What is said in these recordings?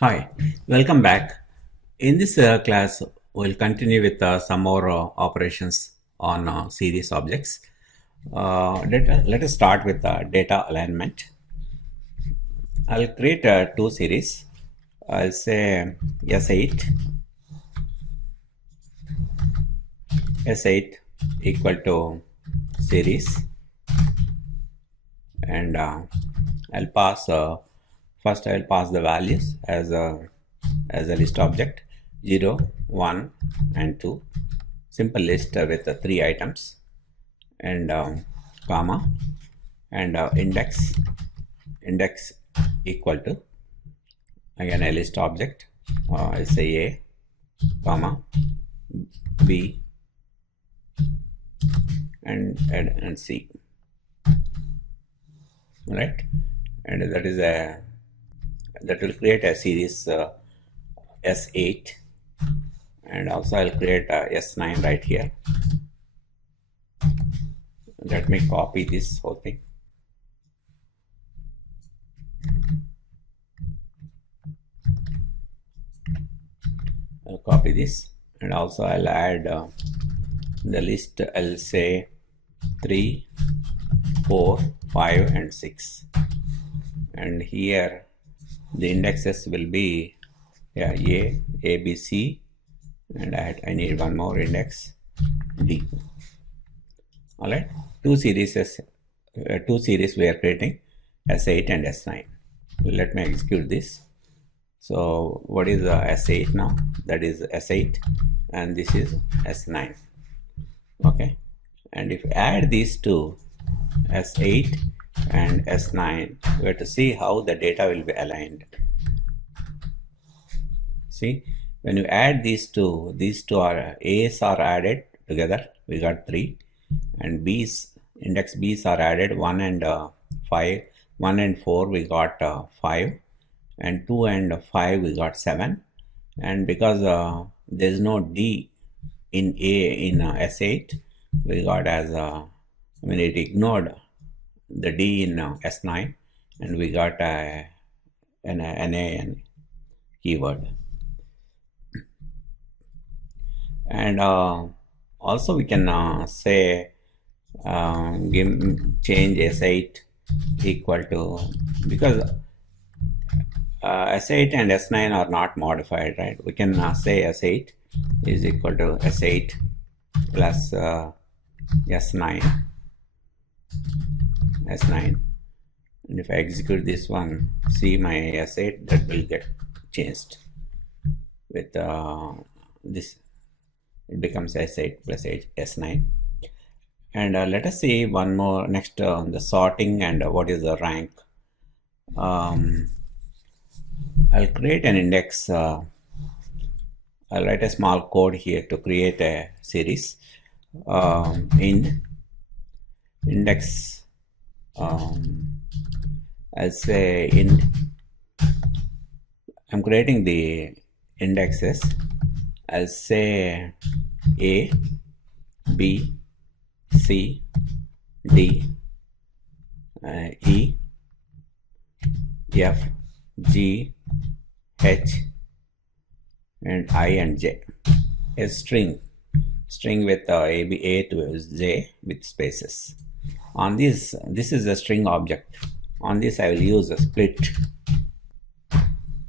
Hi, welcome back. In this class, we'll continue with some more operations on series objects. Let us start with data alignment. I'll create two series. I'll say S8 equal to series, and I'll pass first I'll pass the values as a list object 0, 1 and 2, simple list with three items, and comma, and index equal to, again, a list object, I'll say A, comma, B and C, right? And that will create a series S8, and also I'll create a S9 right here. Let me copy this whole thing. I'll copy this, and also I'll add the list. I'll say 3, 4, 5 and 6, and here the indexes will be A, B, C, and I need one more index, D. All right, two series we are creating, S8 and S9. Let me execute this. So what is S8 now? That is S8, and this is S9. Okay, and if you add these two, S8 and S9, we have to see how the data will be aligned. See, when you add these two are A's are added together, we got 3, and B's, index B's are added 1 and 5, 1 and 4 we got 5, and 2 and 5 we got 7, and because there is no D in S8, we got as it ignored the D in S9, and we got an NaN keyword. And also we can say change S8 equal to, because S8 and S9 are not modified, right? We can say S8 is equal to S8 plus S9, and if I execute this one, see my S8, that will get changed with this. It becomes S8 plus S9. And let us see one more next on the sorting and what is the rank. I'll create an index. I'll write a small code here to create a series. In index, I'll say I'm creating the indexes. I'll say A, B, C, D, E, F, G, H, and I and J. A string with A to J with spaces. On this is a string object. On this I will use a split.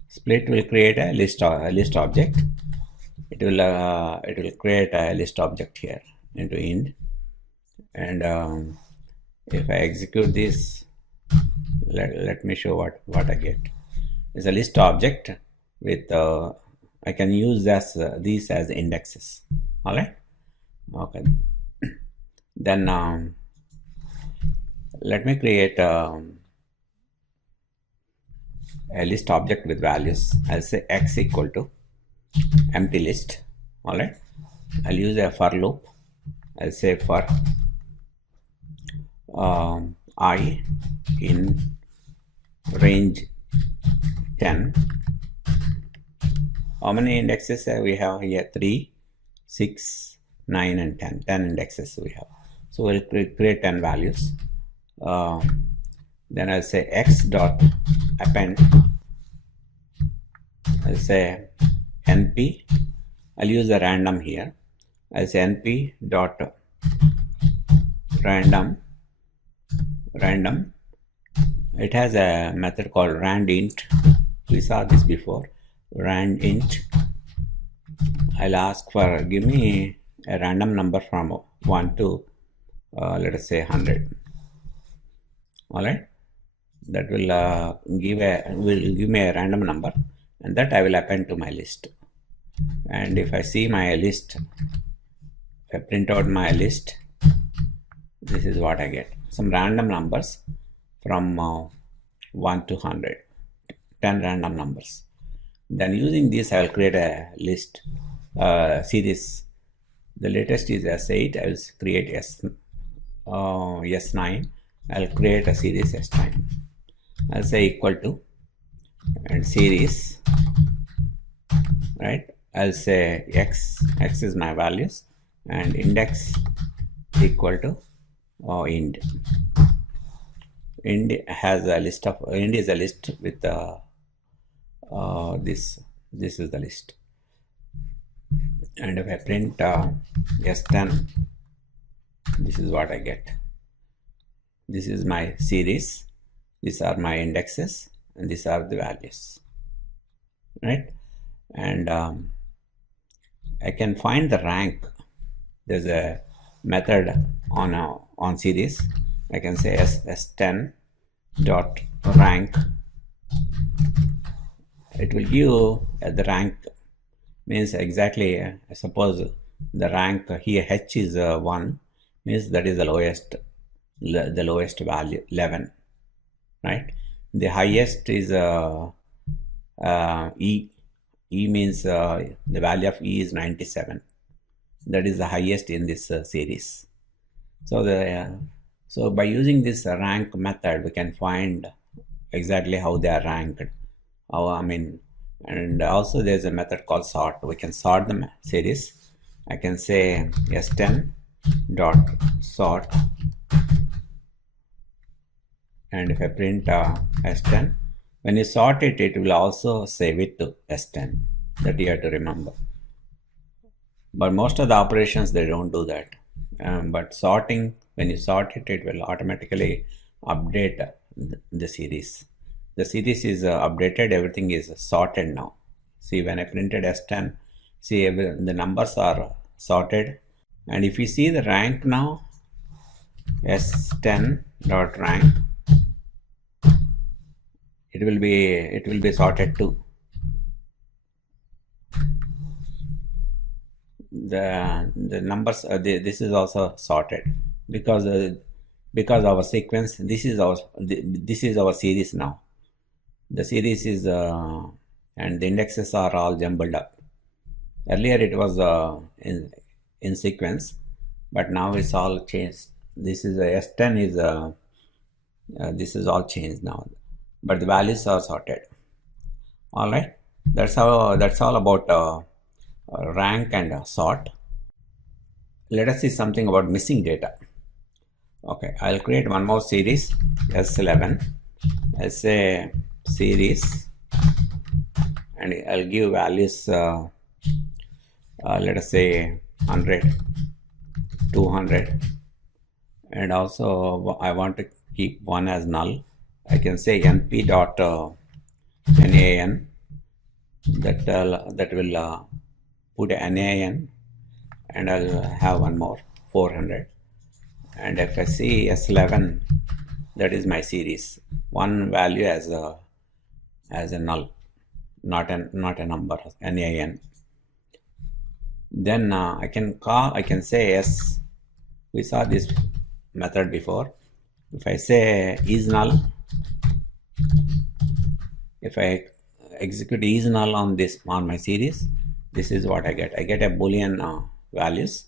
Split will create a list object. It will create a list object here into int, and if I execute this, let me show what I get. It's a list object with I can use these as indexes. All right, okay. Then let me create a list object with values. I'll say x equal to empty list. All right, I'll use a for loop. I'll say for I in range 10. How many indexes we have here? 3, 6, 9 and 10. 10 indexes we have. So we'll create 10 values. Then I'll say x dot append I'll say np, I'll use a random here. I'll say np dot random. It has a method called randint. We saw this before. Randint. I'll ask for give me a random number from 1 to let us say 100. All right, that will give me a random number, and that I will append to my list. And if I see my list, if I print out my list, this is what I get: some random numbers from 1 to 100, 10 random numbers. Then using this, I will create a list series. The latest is S8. I will create S9. I'll create a series S9. I'll say equal to and series, right? I'll say x is my values, and index equal to int. Int has a list of int is a list with this is the list. And if I print S10, this is what I get. This is my series, these are my indexes, and these are the values, right? And I can find the rank. There's a method on series. I can say s10 dot rank. It will give the rank, means exactly suppose the rank here h is 1, means that is the lowest value 11, right? The highest is e means the value of e is 97. That is the highest in this series. So by using this rank method, we can find exactly how they are ranked. And also there's a method called sort. We can sort the series. I can say s10 dot sort, and if I print s10, when you sort it, it will also save it to s10. That you have to remember. But most of the operations, they don't do that. But sorting, when you sort it, it will automatically update the series. The series is updated, everything is sorted now. See, when I printed S10, see the numbers are sorted. And if you see the rank now, S10 dot rank, it will be sorted too. The numbers this is also sorted because our sequence, this is our series now. The series is and the indexes are all jumbled up. Earlier it was in sequence, but now it's all changed. This is S10 is this is all changed now, but the values are sorted. All right, that's all about rank and sort. Let us see something about missing data. Okay, I'll create one more series, S11. I'll say series, and I'll give values let us say 100, 200, and also I want to keep one as null. I can say np dot nan, that will put a nan, and I'll have one more 400. And if I see S11, that is my series, one value as a null, not a number, nan. Then I can say s. We saw this method before. If I say is null, if I execute is null on my series, this is what I get. I get a boolean values.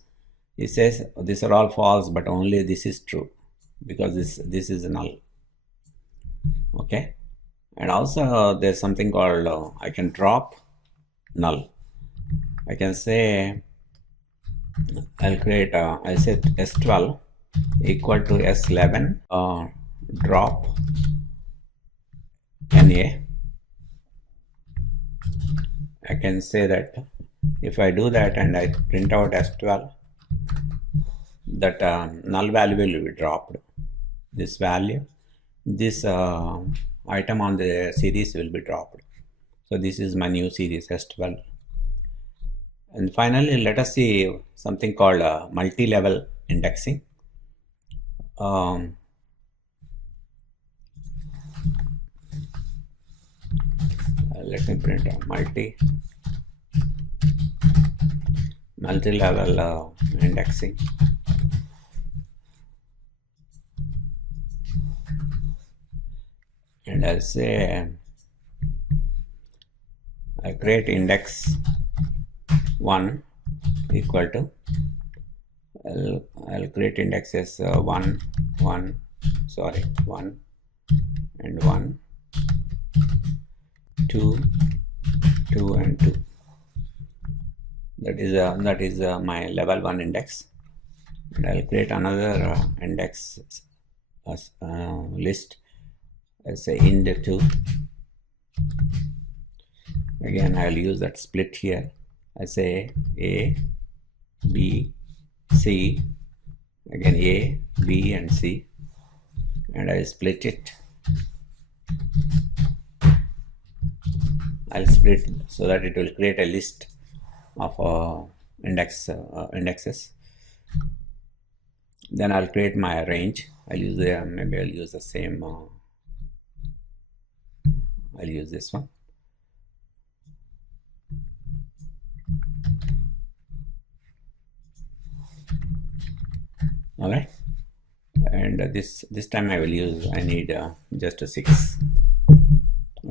It says these are all false, but only this is true because this is null. Okay, and also there's something called I can drop null. I can say I'll create I'll set S12 equal to S11 drop NA, I can say that if I do that and I print out S12, that null value will be dropped. This value, this item on the series will be dropped. So this is my new series S12. And finally, let us see something called multi-level indexing. Let me print a multi-level indexing. And I'll say I create index 1 equal to I'll create indexes 1 1 and 1 2 2 and 2. That is my level 1 index, and I'll create another index list. I'll say int2. Again, I'll use that split here. I say A, B, C, again A, B and C, and I'll split it. I'll split so that it will create a list of indexes. Then I'll create my range. I'll use maybe I'll use the same. I'll use this one. All right, and this time I need just a 6.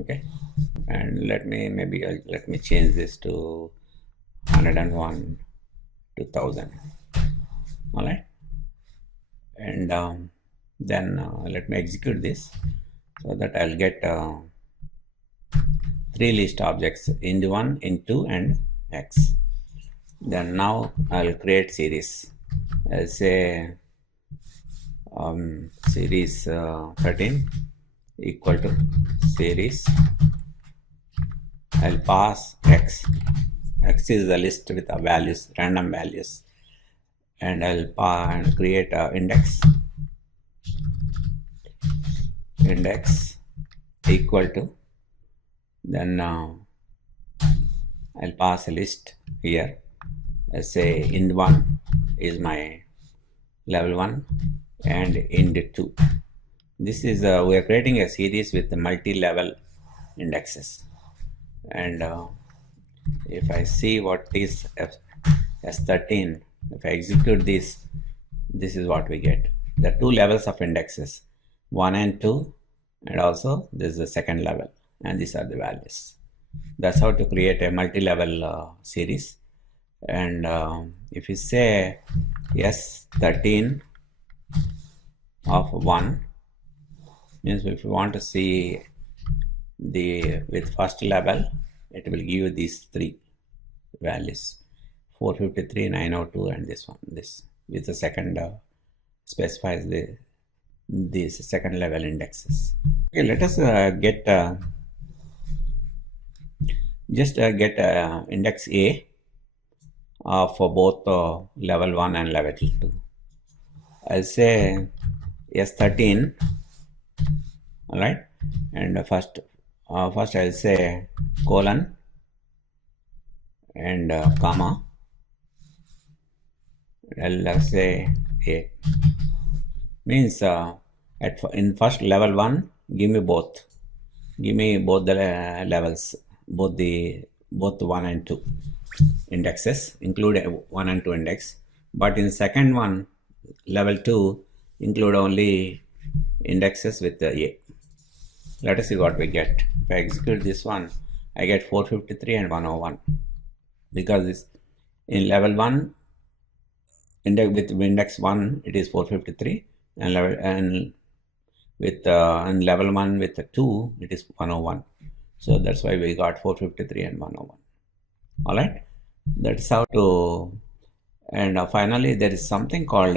Okay, and let me change this to 101 to 1000. All right, and then let me execute this so that I'll get 3 list objects, int1, int2 and x. Then now I'll create series. I'll say series 13 equal to series. I'll pass x. X is the list with the values, random values, and I'll create an index equal to. Then I'll pass a list here. I say int1 is my level 1 and int2. This is we are creating a series with multi-level indexes, and if I see what is S13, if I execute this is what we get. The 2 levels of indexes, 1 and 2, and also this is the second level, and these are the values. That's how to create a multi-level series. And if you say S13 of 1, means if you want to see with first level, it will give you these 3 values, 453, 902 and this one. This with the second specifies these second level indexes. Okay, let us get index A for both level 1 and level 2. I'll say S13. All right, and first I'll say colon and comma. I'll say A. Means in first level 1, give me both the levels, both 1 and 2 indexes, include 1 and 2 index. But in second one, level 2, include only indexes with the A. Let us see what we get. If I execute this one, I get 453 and 101, because in level 1 with index 1 it is 453, and in level 1 with the 2 it is 101. So that's why we got 453 and 101. All right, that's how to. And finally, there is something called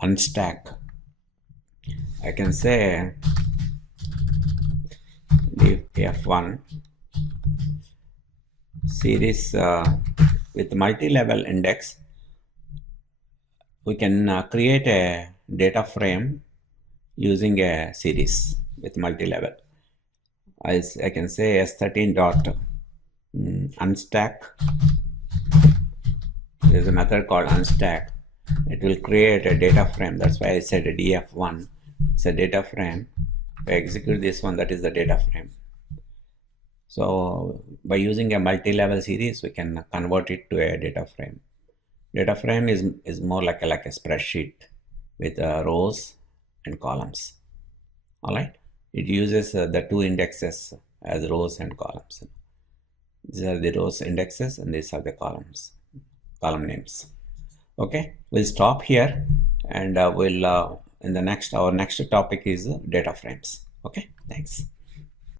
unstack. I can say if F1 series with multi-level index, we can create a data frame using a series with multi-level. As I can say S13 dot unstack. There's a method called unstack. It will create a data frame. That's why I said a df1. It's a data frame. If I execute this one, that is the data frame. So by using a multi-level series, we can convert it to a data frame. Data frame is more like a spreadsheet with rows and columns. All right. It uses the two indexes as rows and columns. These are the rows indexes and these are the column names. Okay, we'll stop here, and we'll in the next, our next topic is data frames. Okay, thanks.